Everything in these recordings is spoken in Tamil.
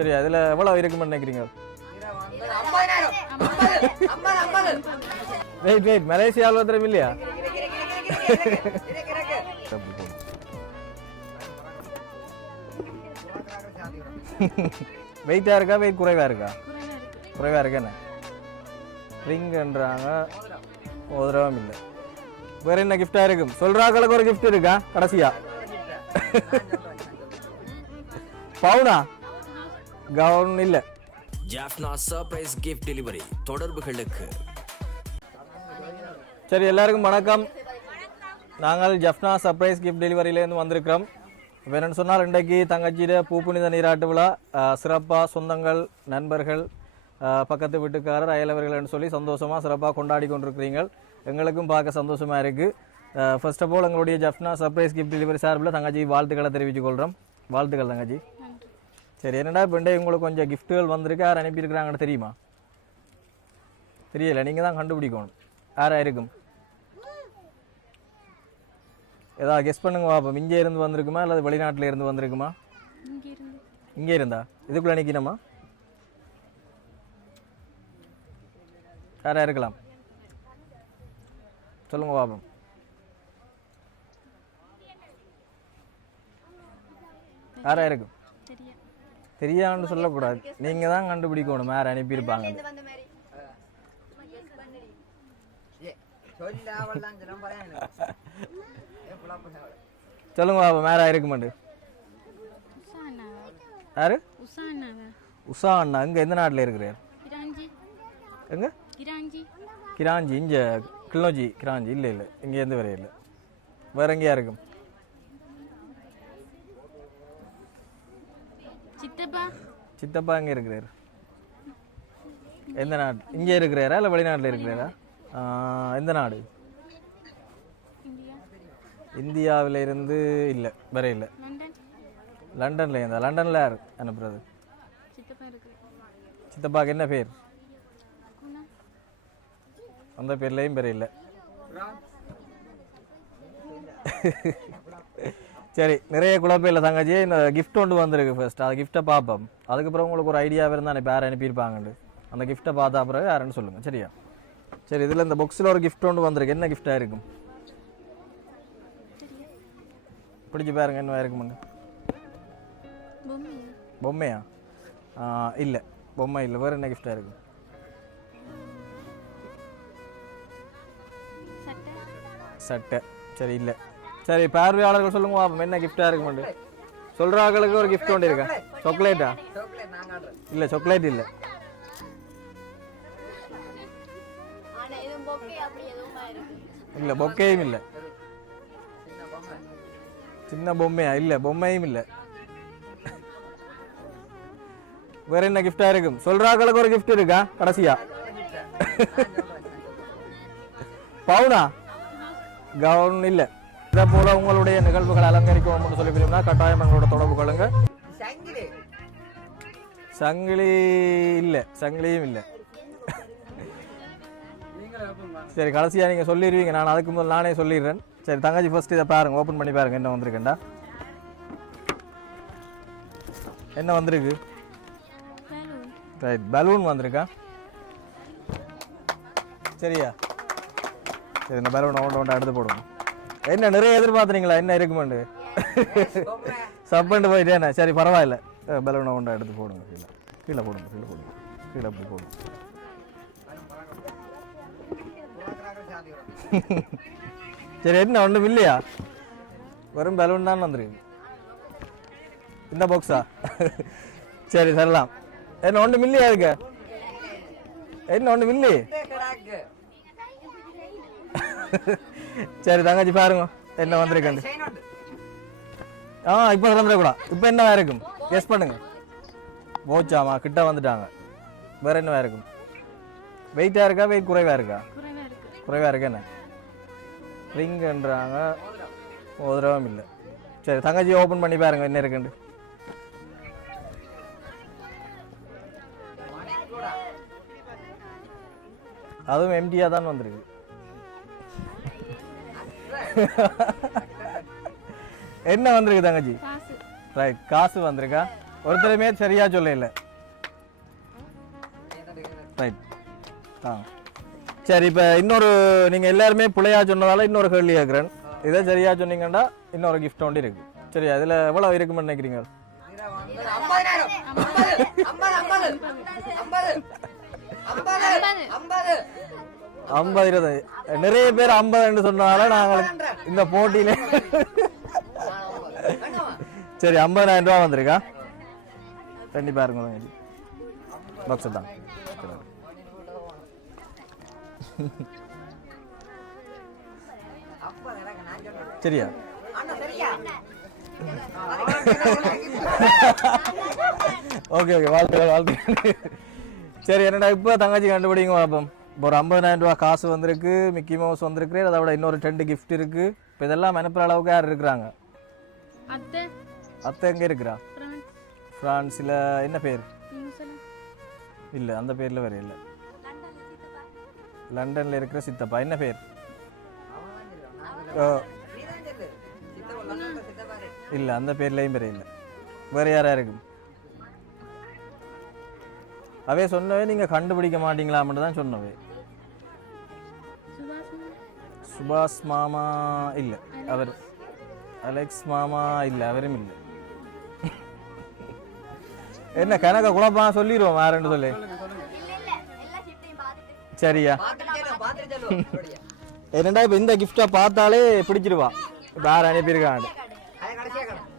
சரி அதில் எவ்வளோ இருக்குன்னு நினைக்கிறீங்க? வெயிட் வெயிட் மலேசியாவில் ஒருத்தரும் இல்லையா? வெயிட்டாக இருக்கா வெயிட் குறைவாக இருக்கா? குறைவாக இருக்கா என்ன? ரிங்ன்றாங்க உதரவும் இல்லை. வேற என்ன கிஃப்டாக இருக்கும்? சொல்கிறாக்களுக்கு ஒரு கிஃப்ட் இருக்கா? கடைசியா? பவுனா? கவுன் இல்லை. ஜாஃப்னா சர்ப்ரைஸ் கிஃப்ட் டெலிவரி தொடர்புகளுக்கு. சரி எல்லாருக்கும் வணக்கம். நாங்கள் ஜப்னா சர்ப்ரைஸ் கிஃப்ட் டெலிவரியிலேருந்து வந்திருக்கிறோம். வேணும்னு சொன்னால் இன்றைக்கு தங்கச்சியிட பூப்புனித நீராட்டு விழா சிறப்பாக சொந்தங்கள் நண்பர்கள் பக்கத்து வீட்டுக்காரர் அயலவர்கள்னு சொல்லி சந்தோஷமாக சிறப்பாக கொண்டாடி கொண்டிருக்கிறீங்க எங்களுக்கும் பார்க்க சந்தோஷமாக இருக்குது ஃபர்ஸ்ட் ஆஃப் ஆல் எங்களுடைய ஜப்னா சர்ப்ரைஸ் கிஃப்ட் டெலிவரி சார்பில் தங்கச்சி வாழ்த்துக்களை தெரிவித்துக் கொள்கிறோம் வாழ்த்துக்கள் தங்கச்சி. சரி என்னடா இப்போ இன்றைக்கு உங்களுக்கு கொஞ்சம் கிஃப்ட்டுகள் வந்திருக்கு? யார் அனுப்பியிருக்கிறாங்கன்னு தெரியுமா? தெரியல. நீங்கள் தான் கண்டுபிடிக்கணும். யாராக இருக்கும் ஏதாவது கெஸ் பண்ணுங்க பாப்போம் இங்கே இருந்து வந்திருக்குமா? அல்லது வெளிநாட்டில் இருந்து வந்திருக்குமா? இங்கே இருந்தா? இதுக்குள்ள நிற்கணுமா யாரா இருக்கலாம் சொல்லுங்க பாப்போம் யாரா இருக்கும் தெரியான்னு சொல்லக்கூடாது. நீங்க தான் கண்டுபிடிக்கணும். யார் அனுப்பியிருப்பாங்க. சொல்லுங்க பாப்போம் யாரா இருக்குமாண்டு. யாரு? உசானாவா உஷா அண்ணா இங்க எந்த நாட்டில் இருக்கிறார்? கிராஞ்சி. எங்க? கிராஞ்சி. கிராஞ்சி இங்க கிளோஜி கிராஞ்சி. இல்லை இல்லை இங்க எந்த வரையும் இல்லை. வேற எங்கேயா இருக்கும்? சித்தப்பா? சித்தப்பா எங்க இருக்கிறார்? எந்த நாடு? இங்கே இருக்கிறாரா இல்லை வெளிநாட்டில் இருக்கிறாரா? எந்த நாடு? இந்தியா இந்தியாவில இருந்து இல்லை வேற இல்லை. லண்டன். லண்டன்ல இருந்தா? லண்டன்ல யார் அனுப்புறது? சித்தப்பாக்கு என்ன பேர்? அந்த பேர்லேயும் பேர் இல்லை. சரி நிறைய குழப்பம் தங்கச்சி இந்த gift ஒன்று வந்திருக்கு ஃபர்ஸ்ட் அந்த கிஃப்ட்டை பார்ப்போம். அதுக்கப்புறம் உங்களுக்கு ஒரு ஐடியா இருந்தால் இப்போ யார் அனுப்பியிருப்பாங்கண்டு அந்த கிஃப்ட்டை பார்த்தா பிறகு யாருன்னு சொல்லுங்கள் சரியா? சரி இதில் இந்த பாக்ஸில் ஒரு gift ஒன்று வந்திருக்கு. என்ன கிஃப்டாக இருக்கும்? பிடிச்சி பாருங்க என்ன இருக்குமுன்னு பொம்மை பொம்மையா? இல்லை. பொம்மை இல்லை. வேறு என்ன கிஃப்டாக இருக்கும் சட்டை. சரி இல்லை. சரி பார்வையாளர்கள் சொல்லுங்க பாப்போம் என்ன கிஃப்டா இருக்குமெண்டு சொல்கிற ஆட்களுக்கு ஒரு கிஃப்ட் ஒன்று இருக்கா? சாக்லேட்டா இல்ல சாக்லேட் இல்ல. இல்ல பொக்கையும் இல்ல. சின்ன பொம்மையா? இல்ல பொம்மையும் இல்ல. வேற என்ன கிஃப்டா இருக்கும்? சொல்ற ஆட்களுக்கு ஒரு கிஃப்ட் இருக்கா? கடைசியா? பவுனா? கவுன் இல்லை. இதே போல உங்களுடைய நிகழ்வுகளை அலங்கரிக்கணும்னு சொல்லி விரும்பினா கட்டாயம் எங்களோட தொடர்பு கொள்ளுங்க. சங்கிலி. இல்லை சங்கிலியும் இல்லை. சரி கடைசியா நீங்க சொல்லிடுவீங்க நான் அதுக்கு முதல் நானே சொல்லிடுறேன். சரி தங்கச்சி ஃபர்ஸ்ட் இதை பாருங்க ஓப்பன் பண்ணி பாருங்க என்ன வந்திருக்குண்டா. என்ன வந்திருக்கு? ரைட் பலூன் வந்திருக்கா? சரியா? சரி இந்த பலூன் ஒன்று ஒன்று எடுத்து போடுங்க என்ன நிறைய எதிர்பார்த்துறீங்களா என்ன இருக்குமெண்டு சப்பண்டு போயிட்டேண்ணே சரி பரவாயில்ல. பலூனை ஒன்று எடுத்து போடுங்க கீழே. கீழே போடுங்க கீழே போடுங்க. கீழே அப்படி போடுங்க. சரி என்ன ஒன்றும் இல்லையா? வெறும் பலூன் தான் வந்துருக்கு. இந்த பாக்ஸா சரி தரலாம். என்ன ஒன்றும் இல்லையா இருக்கு என்ன ஒன்றும் இல்லையே? சரி தங்கச்சி பாருங்க. என்ன வந்திருக்குன்னு. ஆ இப்போ திறந்துடக்கூடா இப்போ என்ன இருக்கும்? கெஸ் பண்ணுங்க. போச்சாமா கிட்ட வந்துட்டாங்க. வேற என்ன இருக்கும்? வெயிட்டாக இருக்கா வெயிட் குறைவா இருக்கா? குறைவா இருக்கு. என்ன? ரிங்குன்றாங்க உதரவும் இல்லை. சரி தங்கச்சி ஓப்பன் பண்ணி பாருங்க என்ன இருக்குன்னு. அதுவும் எம்டியாக தான் வந்திருக்கு. என்ன வந்திருக்கு தங்கச்சி காசு ரைட் காசு வந்திருக்கா ஒருத்தருமே சரியா சொல்ல இல்லை ரைட் ஆ சரி இப்போ இன்னொரு நீங்கள் எல்லாருமே பிள்ளையா சொன்னதால இன்னொரு கேள்வி கேட்குறேன் இதை சரியா சொன்னீங்கன்னா இன்னொரு கிஃப்ட் ஒன்று இருக்கு சரி அதில் எவ்வளோ இருக்குன்னு நினைக்கிறீங்க ஐம்பது இருபது. நிறைய பேர் ஐம்பதுன்னு சொன்னதால நாங்கள் இந்த போட்டியில சரி ஐம்பதாயிரம் ரூபா வந்திருக்கா? பண்ணி பாருங்க பாக்ஸ் தான். சரியா? ஓகே ஓகே வாழ்த்து வாழ்த்து சரி என்னடா இப்போ தங்கச்சி கண்டுபிடிங்க பார்ப்போம் இப்போ ஒரு ஐம்பதாயிரம் ரூபா காசு வந்திருக்கு மிக்கி மவுஸ் வந்திருக்கு அதை விட இன்னொரு ரெண்டு கிஃப்ட் இருக்கு. இப்போ இதெல்லாம் அனுப்புகிற அளவுக்கு யார் இருக்கிறாங்க? அத்தை. அத்தை எங்கே இருக்கிறா? ஃப்ரான்ஸ். ஃப்ரான்ஸில் என்ன பேர்? இல்லை அந்த பேரில் வேற இல்லை. லண்டனில் இருக்கிற சித்தப்பா. என்ன பேர்? இல்லை அந்த பேர்லேயும் பேர் இல்லை. வேறு யாரா இருக்கும் அவே சொன்னவே நீங்கள் கண்டுபிடிக்க மாட்டீங்களாம்னு தான் சொன்னவே. சுபாஷ் மாமா இல்லை. அவர் அலெக்ஸ் மாமா இல்லை அவரும் இல்லை. என்ன கணக்க குழப்பமா சொல்லிடுவோம் வேறன்னு சொல்லி? சரியா? என்னடா இப்போ இந்த கிஃப்டை பார்த்தாலே பிடிச்சிருவா. வேற அனுப்பியிருக்காங்க.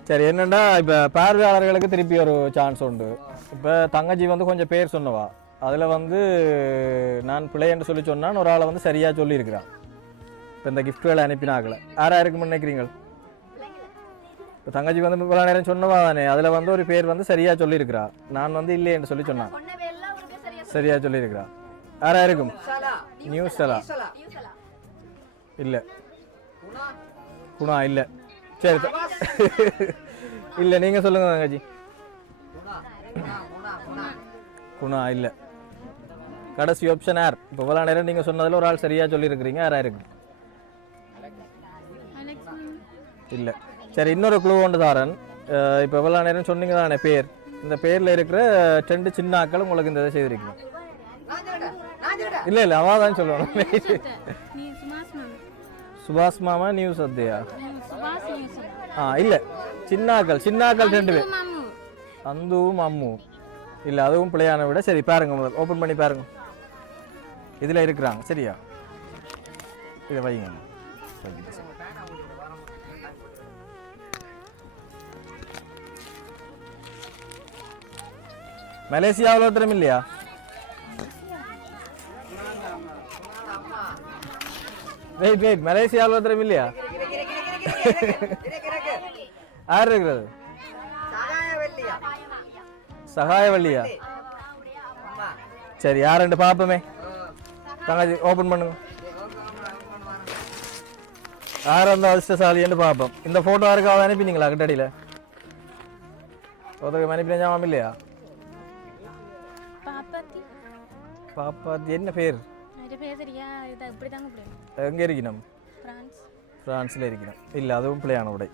சரி என்னண்டா இப்போ பார்வையாளர்களுக்கு திருப்பி ஒரு சான்ஸ் உண்டு. இப்போ தங்கச்சி வந்து கொஞ்சம் பேர் சொன்னவா. அதில் வந்து நான் பிள்ளைன்னு சொல்லி சொன்னான் ஒரு ஆளை வந்து சரியாக சொல்லியிருக்கிறான். இப்போ இந்த கிஃப்ட்களை அனுப்பினாக்கல யாரா இருக்கும்னு நினைக்கிறீங்க இப்போ தங்கச்சி வந்து இவ்வளோ நேரம் சொன்னவா தானே அதில் வந்து ஒரு பேர் வந்து சரியாக சொல்லியிருக்கிறா நான் வந்து இல்லையேன்னு சொல்லி சொன்னான் சரியாக சொல்லியிருக்கிறா யாராக இருக்கும் நியூஸ் சலா இல்லை குணா இல்லை சரி இல்லை நீங்கள் சொல்லுங்கள் தங்கச்சி குணா இல்லை கடைசி ஆப்ஷன் யார் இப்போ இவ்வளோ நேரம் நீங்கள் சொன்னதில் ஒரு ஆள் சரியாக சொல்லியிருக்கிறீங்க யாராக இருக்கு இல்லை. சரி இன்னொரு க்ளூ ஒன்று தாரன் இப்போ இவ்வளோ நேரம் சொன்னீங்க தானே பேர். இந்த பேரில் இருக்கிற ரெண்டு சின்ன ஆக்கள் உங்களுக்கு இந்த இதை செய்திருக்கீங்க. இல்லை இல்லை அவள் தான் சொல்லணும். சுபாஷ் மேம் நியூஸ் அத்தையா ஆ இல்லை. சின்ன ஆக்கள் சின்ன ஆக்கள் ரெண்டு பேர். அந்துவும் அம்மு இல்லை அதுவும் பிள்ளையான விட. சரி பாருங்க முதல் ஓப்பன் பண்ணி பாருங்க. இதில் இருக்கிறாங்க சரியா? இதை வைங்க மலேசியாவில் ஒருத்தரும் இல்லையா வெயிட் வெயிட் மலேசியாவில் ஒருத்தரும் இல்லையா யார் இருக்கிறது சகாயவல்லியா சகாயவல்லியா சரி யார் ரெண்டு பார்ப்போமே தங்கச்சி ஓப்பன் பண்ணுங்க யார் அந்த அதிர்ஷ்டசாலின்னு பார்ப்போம் இந்த ஃபோட்டோ யாருக்காவது அனுப்பினீங்களா கிட்டடியில் ஒருத்தருக்கு அனுப்பின ஞாபகம் இல்லையா பாப்பா என்ன பேர்? எங்கே இருக்கணும் ஃப்ரான்ஸ் ஃப்ரான்ஸில் இருக்கணும் இல்லை அதுவும் பிள்ளையான உடை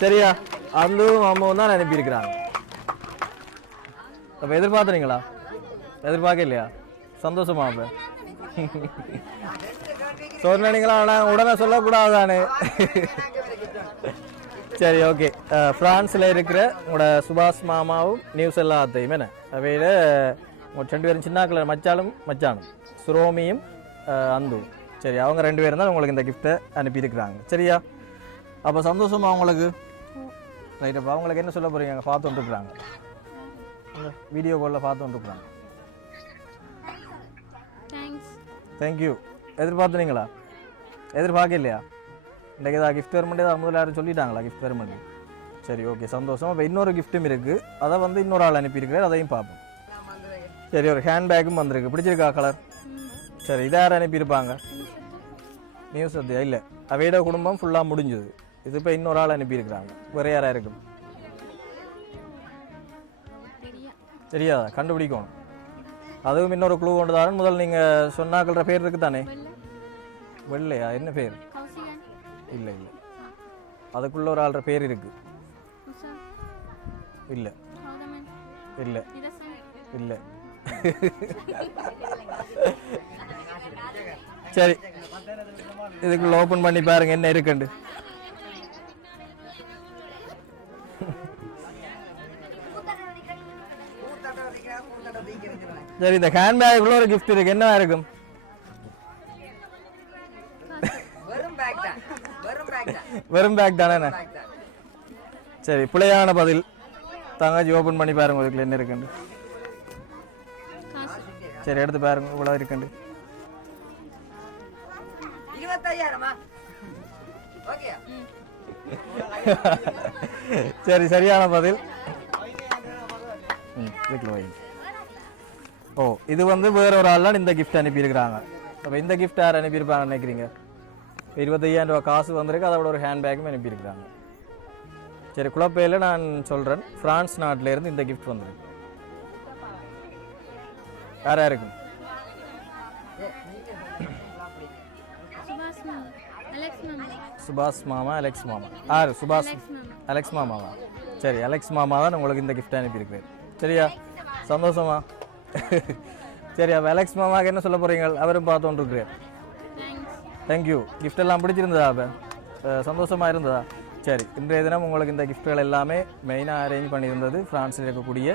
சரியா அதுவும் அம்மாவும் தான் அனுப்பியிருக்கிறாங்க அப்போ எதிர்பார்த்துறீங்களா எதிர்பார்க்க இல்லையா சந்தோஷமா அப்போ சொன்னீங்களா ஆனால் உடனே சொல்லக்கூடாதானே சரி ஓகே ஃப்ரான்ஸில் இருக்கிற உங்களோட சுபாஷ் மாமாவும் நியூஸ் எல்லாத்தையும் என்ன? அவையில் ரெண்டு பேரும் சின்னாக்கள் மச்சாலும் மச்சானும் சுரோமியும் அந்துவும். சரி அவங்க ரெண்டு பேரும் தான் உங்களுக்கு இந்த கிஃப்ட்டை அனுப்பியிருக்கிறாங்க. சரியா? அப்போ சந்தோஷமா உங்களுக்கு? ரைட் அப்போ அவங்களுக்கு என்ன சொல்ல போகிறீங்க பார்த்து வந்துருக்குறாங்க. வீடியோ காலில் பார்த்து வந்துருக்குறாங்க. தேங்க்யூ எதிர்பார்த்துனீங்களா? எதிர்பார்க்க இல்லையா இன்றைக்கு ஏதாவது கிஃப்ட் வருமெண்ட் ஏதாவது முதல்ல யாரும் சொல்லிட்டாங்களா கிஃப்ட் வருமெண்ட் சரி ஓகே சந்தோஷம். இப்போ இன்னொரு கிஃப்ட்டும் இருக்குது அதை வந்து இன்னொரு ஆள் அனுப்பியிருக்கிறார். அதையும் பார்ப்போம். சரி ஒரு ஹேண்ட்பேக்கும் வந்திருக்கு. பிடிச்சிருக்கா கலர் சரி இதை யார் அனுப்பியிருப்பாங்க? நியூஸ் அது இல்லை. அவையோட குடும்பம் ஃபுல்லாக முடிஞ்சுது. இது இப்போ இன்னொரு ஆள் அனுப்பியிருக்கிறாங்க. வேறு யாரா இருக்கும்? தெரியா தெரியாதா? கண்டுபிடிக்கணும். அதுவும் இன்னொரு க்ளூ கொண்டு தரேன் முதல்ல நீங்கள் சொன்னாக்கள்ற பேர் இருக்கு தானே வெள்ளை. வெள்ளையா? என்ன பேர்? இல்லை இல்லை. அதுக்குள்ள ஒரு ஆள்ற பேர் இருக்கு. இல்லை. இல்லை. இல்லை. சரி. இதுக்குள்ள ஓப்பன் பண்ணி பாருங்க என்ன இருக்குண்டு சரி இந்த ஹேண்ட்பேக்குள்ள ஒரு gift இருக்கு. என்ன இருக்கும் வெறும் பேக் தான் வெறும் பேக் தான் வெறும் பேக் தானே சரி பிள்ளையான பதில். தங்கச்சி ஓப்பன் பண்ணி பாருங்க இதுக்குள்ள என்ன இருக்குண்டு சரி எடுத்து பாருங்க இவ்வளோ இருக்குண்டு சரி சரியான பதில். ஓ இது வந்து வேற ஒரு ஆள்லாம் இந்த gift அனுப்பியிருக்கிறாங்க. அப்போ இந்த gift யார் அனுப்பியிருப்பாங்கன்னு நினைக்கிறீங்க? இருபத்தையாயிரம் ரூபா காசு வந்திருக்கு அதோட ஒரு ஹேண்ட்பேக்கும் அனுப்பியிருக்கிறாங்க. சரி குழப்பையில் நான் சொல்கிறேன் பிரான்ஸ் நாட்டில இருந்து இந்த gift வந்திருக்கு. யாரா இருக்கும் சுபாஷ் மாமா. அலெக்ஸ் மாமா. ஆறு சுபாஷ் அலெக்ஸ் மாமா. அலெக்ஸ் மாமாவா சரி அலெக்ஸ் மாமா தான் உங்களுக்கு இந்த gift அனுப்பியிருக்கிறேன் சரியா? சந்தோஷமா? சரி அப்போ அலெக்ஸ் மாமாவுக்கு என்ன சொல்ல போறீங்க? அவரும் இருக்கிறேன் தேங்க்ஸ் தேங்க்யூ gift எல்லாம் பிடிச்சிருந்ததா அப்போ சந்தோஷமா இருந்ததா சரி இன்றைய தினம் உங்களுக்கு இந்த கிஃப்ட்கள் எல்லாமே மெயினாக அரேஞ்ச் பண்ணியிருந்தது ஃப்ரான்ஸில் இருக்கக்கூடிய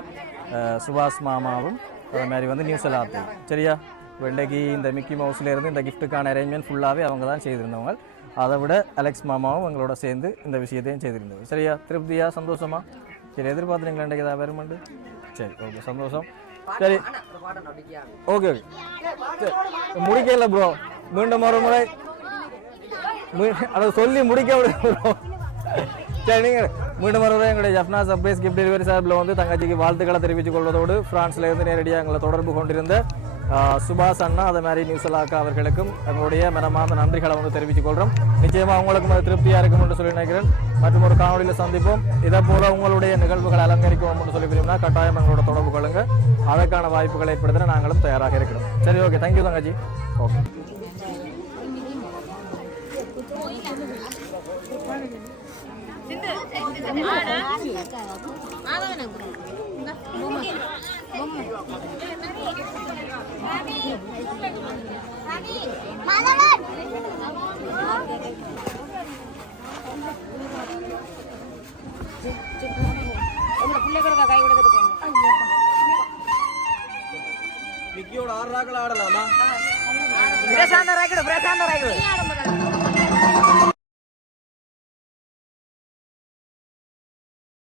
சுபாஷ் மாமாவும் அதே மாதிரி வந்து நியூசிலாந்து சரியா வெண்டைக்கு இந்த மிக்கி மவுஸ்ல இருந்து இந்த கிஃப்ட்டுக்கான அரேஞ்ச்மெண்ட் ஃபுல்லாகவே அவங்க தான் செய்திருந்தவங்க அதை விட அலெக்ஸ் மாமாவும் எங்களோட சேர்ந்து இந்த விஷயத்தையும் செய்திருந்தவர் சரியா திருப்தியா சந்தோஷமா சரி எதிர்பார்த்துறீங்களா இன்றைக்கு ஏதாவது வருமாண்டு சரி ஓகே சந்தோஷம் சரி ஓகே ஓகே சரி முடிக்கல ப்ரோ மீண்டும் ஒரு முறை. அதை சொல்லி முடிக்க விடுங்க சரி நீங்கள் மீண்டும் ஒரு முறை எங்களுடைய ஜப்னா சர்ப்ரைஸ் கிஃப்ட் டெலிவரி சார்பில் வந்து தங்கச்சிக்கு வாழ்த்துக்களை தெரிவித்துக் கொள்வதோடு பிரான்ஸ்லேருந்து நேரடியாக எங்களை தொடர்பு கொண்டிருந்த சுபாஷ் அண்ணா அதே மாதிரி நியூசலாக்கா அவர்களுக்கும் எங்களுடைய மனமார்ந்த நன்றிகளை வந்து தெரிவித்துக் கொள்கிறோம் நிச்சயமாக உங்களுக்கும் அது திருப்தியாக இருக்கும் என்று சொல்லி நினைக்கிறேன். மற்றும் ஒரு காணொலியில் சந்திப்போம். இதை போல உங்களுடைய நிகழ்வுகளை அலங்கரிக்கும் என்று சொல்லி விரும்பினா கட்டாயம் எங்களோட தொடர்பு கொள்ளுங்க. அதற்கான வாய்ப்புகளை ஏற்படுத்த நாங்களும் தயாராக இருக்கிறோம். சரி ஓகே தேங்க்யூ தங்கச்சி. ஓகே விக்கியோட ஆறு ராக்கள் ஆடலாமா? பிரசாந்த ராய்க்கிடு பிரசாந்த ராய்க்கிடு